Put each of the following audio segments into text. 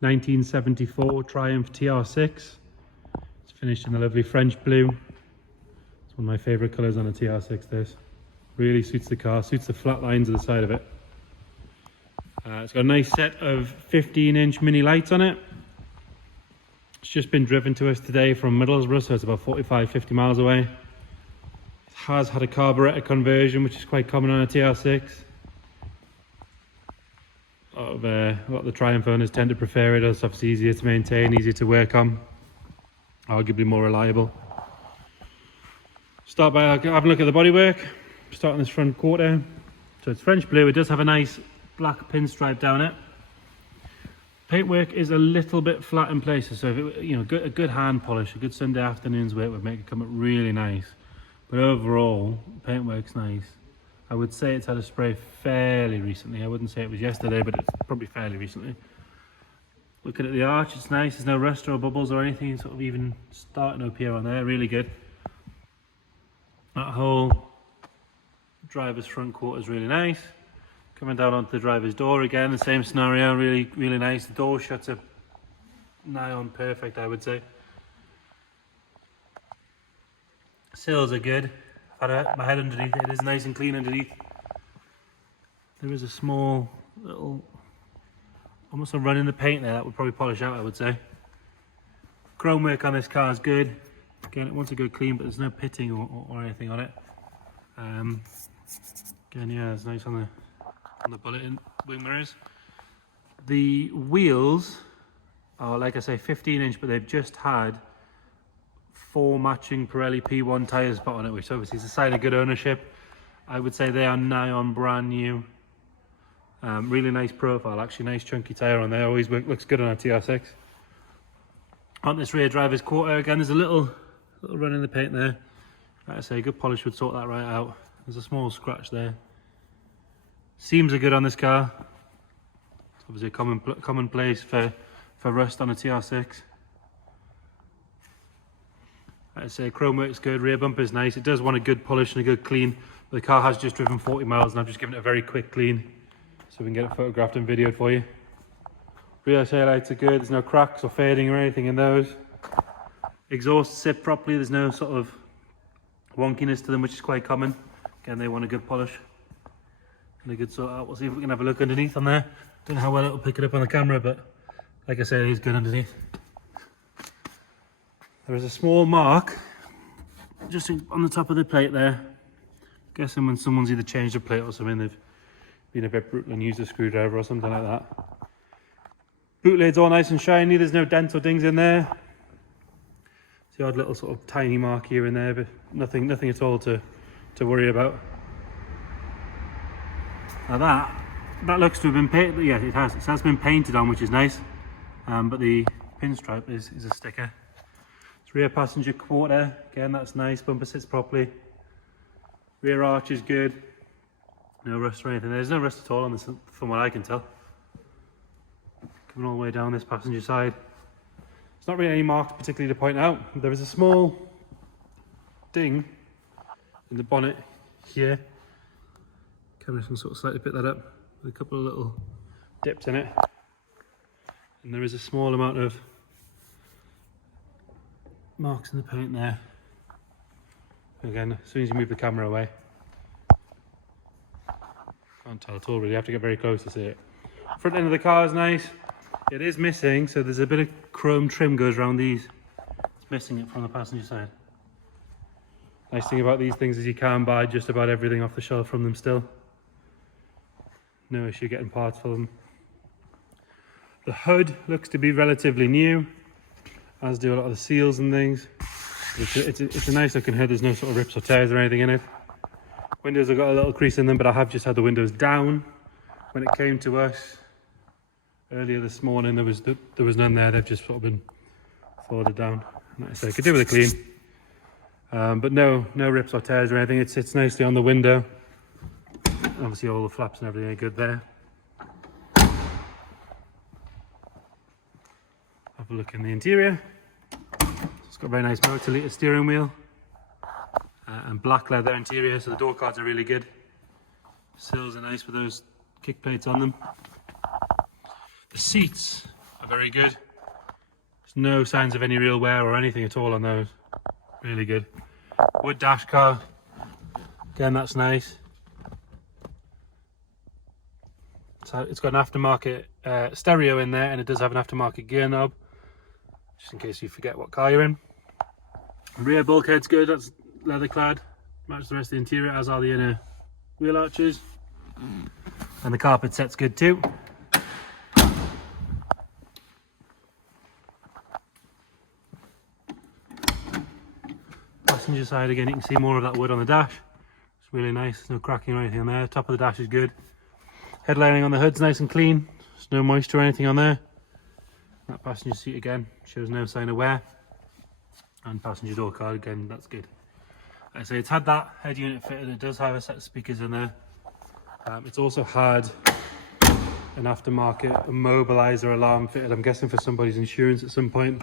1974 Triumph TR6. It's finished in a lovely French blue. It's one of my favourite colours on a TR6, this. Really suits the car, suits the flat lines of the side of it. It's got a nice set of 15-inch mini lights on it. It's just been driven to us today from Middlesbrough, so it's about 45-50 miles away. It has had a carburettor conversion, which is quite common on a TR6. A lot of the Triumph owners tend to prefer it. It's obviously easier to maintain, easier to work on, arguably more reliable. Start by having a look at the bodywork. Start on this front quarter. So it's French blue. It does have a nice black pinstripe down it. Paintwork is a little bit flat in places, so if it, you know, a good hand polish, a good Sunday afternoon's work would make it come up really nice. But overall, paintwork's nice. I would say it's had a spray fairly recently. I wouldn't say it was yesterday, but it's probably fairly recently. Looking at the arch, it's nice. There's no rust or bubbles or anything sort of even starting up here on there. Really good. That whole driver's front quarter is really nice. Coming down onto the driver's door again, the same scenario, really nice. The door shuts up nigh on perfect, I would say. Sills are good. I've had my head underneath it. It is nice and clean underneath. There is a small little, almost a run in the paint there that would probably polish out, I would say. Chrome work on this car is good. Again, it wants a good clean, but there's no pitting or anything on it. Again, yeah, it's nice on the bullet and wing mirrors. The wheels are, like I say, 15-inch, but they've just had 4 matching Pirelli P1 tyres put on it, which obviously is a sign of good ownership. I would say they are nigh on brand new. Really nice profile, actually, nice chunky tyre on there. Always looks good on a TR6. On this rear driver's quarter, again, there's a little run in the paint there. Like I say, good polish would sort that right out. There's a small scratch there. Seams are good on this car. It's obviously a commonplace for rust on a TR6. Like I say, chrome work's good, rear bumper's nice. It does want a good polish and a good clean. But the car has just driven 40 miles and I've just given it a very quick clean so we can get it photographed and videoed for you. Rear taillights are good, there's no cracks or fading or anything in those. Exhausts sit properly, there's no sort of wonkiness to them, which is quite common. Again, they want a good polish and a good sort out. We'll see if we can have a look underneath on there. Don't know how well it'll pick it up on the camera, but like I said, it is good underneath. There is a small mark just on the top of the plate there. I'm guessing when someone's either changed a plate or something, they've been a bit brutal and used a screwdriver or something like that. Boot lid's all nice and shiny, there's no dents or dings in there. It's the odd little sort of tiny mark here and there, but nothing at all to worry about. Now that looks to have been painted. Yeah, it has been painted on, which is nice. But the pinstripe is a sticker. It's rear passenger quarter, again, that's nice. Bumper sits properly. Rear arch is good. No rust or anything. There's no rust at all on this, from what I can tell. Coming all the way down this passenger side. There's not really any marks particularly to point out. There is a small ding in the bonnet here. Camera can sort of slightly pick that up with a couple of little dips in it. And there is a small amount of marks in the paint there. Again, as soon as you move the camera away, can't tell at all really, you have to get very close to see it. Front end of the car is nice. It is missing, so there's a bit of chrome trim goes around these. It's missing it from the passenger side. Nice thing about these things is you can buy just about everything off the shelf from them still. No issue getting parts for them. The hood looks to be relatively new, as do a lot of the seals and things. It's a nice looking hood, there's no sort of rips or tears or anything in it. Windows have got a little crease in them, but I have just had the windows down. When it came to us earlier this morning, there was none there, they've just sort of been folded down. Like I say, could do with a clean. But no rips or tears or anything. It sits nicely on the window. Obviously all the flaps and everything are good there. Have a look in the interior. It's got a very nice multi-litre steering wheel and black leather interior, so the door cards are really good. Sills are nice with those kick plates on them. The seats are are very good. There's no signs of any real wear or anything at all on those. Really good. Wood dash car. Again, that's nice. So it's got an aftermarket stereo in there, and it does have an aftermarket gear knob, just in case you forget what car you're in. Rear bulkhead's good, that's leather clad. Matches the rest of the interior, as are the inner wheel arches. And the carpet set's good too. Passenger side, again, you can see more of that wood on the dash. It's really nice, there's no cracking or anything on there. Top of the dash is good. Headlining on the hood's nice and clean. There's no moisture or anything on there. That passenger seat again shows no sign of wear. And passenger door card again, that's good. Like I say, it's had that head unit fitted. It does have a set of speakers in there. It's also had an aftermarket immobilizer alarm fitted, I'm guessing for somebody's insurance at some point.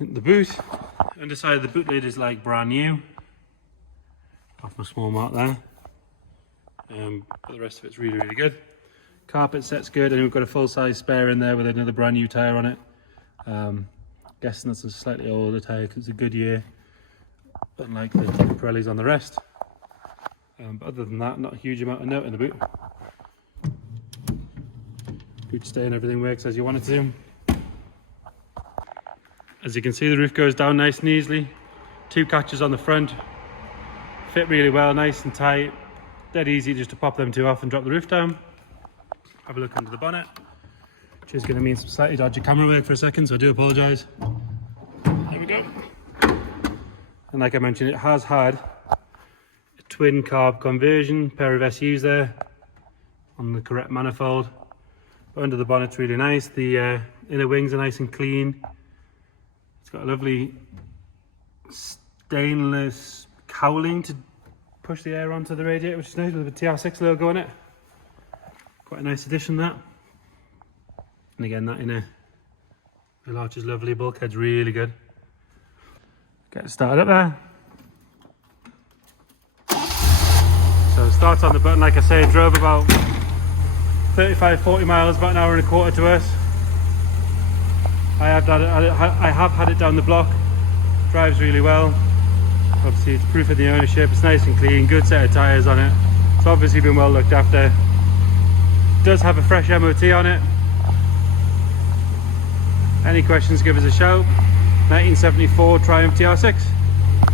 The boot, underside of the boot lid is like brand new. Off my small mark there. But the rest of it's really, really good. Carpet set's good, and we've got a full-size spare in there with another brand new tyre on it. Guessing that's a slightly older tyre because it's a good year, unlike the Pirellis on the rest. But other than that, not a huge amount of note in the boot. Boot stay and everything works as you want it to. As you can see, the roof goes down nice and easily. 2 catches on the front. Fit really well, nice and tight. Dead easy just to pop them 2 off and drop the roof down. Have a look under the bonnet, which is going to mean some slightly dodgy camera work for a second, so I do apologise. There we go. And like I mentioned, it has had a twin carb conversion, pair of SUs there on the correct manifold. But under the bonnet's really nice. The inner wings are nice and clean. It's got a lovely stainless cowling to push the air onto the radiator, which is nice, with the TR6 logo on it. Quite a nice addition, that. And again, that inner wheel arch is lovely, bulkhead's really good. Get it started up there. So it starts on the button, like I say, it drove about 35-40 miles, about an hour and a quarter to us. I have had it down the block, drives really well. Obviously it's proof of the ownership, it's nice and clean, good set of tyres on it. It's obviously been well looked after. It does have a fresh MOT on it. Any questions, give us a shout. 1974 Triumph TR6.